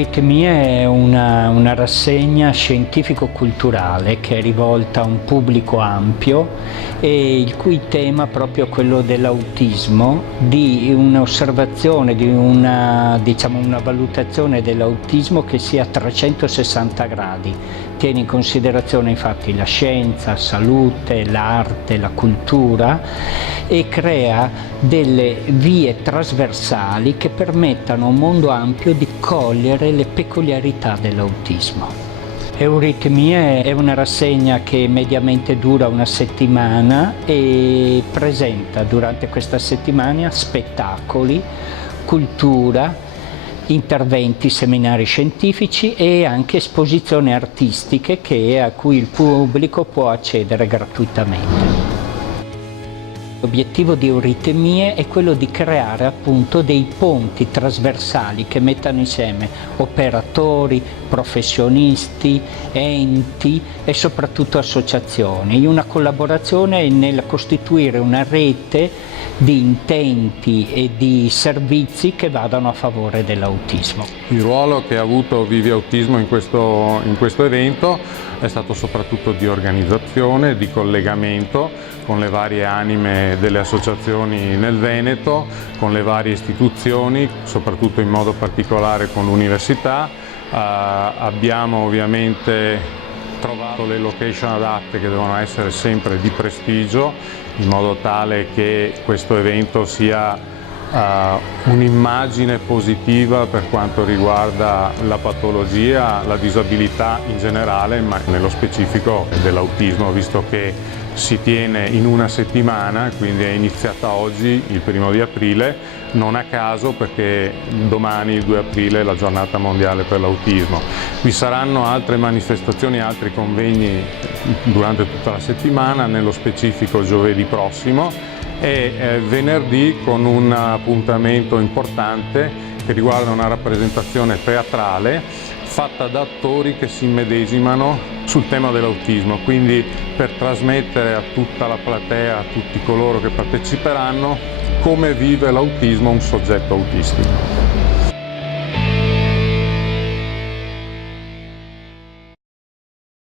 Euritmie è una rassegna scientifico-culturale che è rivolta a un pubblico ampio e il cui tema è proprio quello dell'autismo, di un'osservazione, di una valutazione dell'autismo che sia a 360 gradi. Tiene in considerazione infatti la scienza, la salute, l'arte, la cultura e crea delle vie trasversali che permettano a un mondo ampio di cogliere le peculiarità dell'autismo. Euritmie è una rassegna che mediamente dura una settimana e presenta durante questa settimana spettacoli, cultura, interventi, seminari scientifici e anche esposizioni artistiche a cui il pubblico può accedere gratuitamente. L'obiettivo di Euritmie è quello di creare appunto dei ponti trasversali che mettano insieme operatori, professionisti, enti e soprattutto associazioni, in una collaborazione nel costituire una rete di intenti e di servizi che vadano a favore dell'autismo. Il ruolo che ha avuto Vivi Autismo in questo evento è stato soprattutto di organizzazione, di collegamento con le varie anime delle associazioni nel Veneto, con le varie istituzioni, soprattutto in modo particolare con l'università. Abbiamo ovviamente trovato le location adatte che devono essere sempre di prestigio, in modo tale che questo evento sia un'immagine positiva per quanto riguarda la patologia, la disabilità in generale, ma nello specifico dell'autismo, visto che si tiene in una settimana, quindi è iniziata oggi, il 1° aprile, non a caso perché domani, il 2 aprile, è la giornata mondiale per l'autismo. Vi saranno altre manifestazioni, altri convegni durante tutta la settimana, nello specifico giovedì prossimo e venerdì con un appuntamento importante che riguarda una rappresentazione teatrale fatta da attori che si immedesimano sul tema dell'autismo, quindi per trasmettere a tutta la platea, a tutti coloro che parteciperanno, come vive l'autismo un soggetto autistico.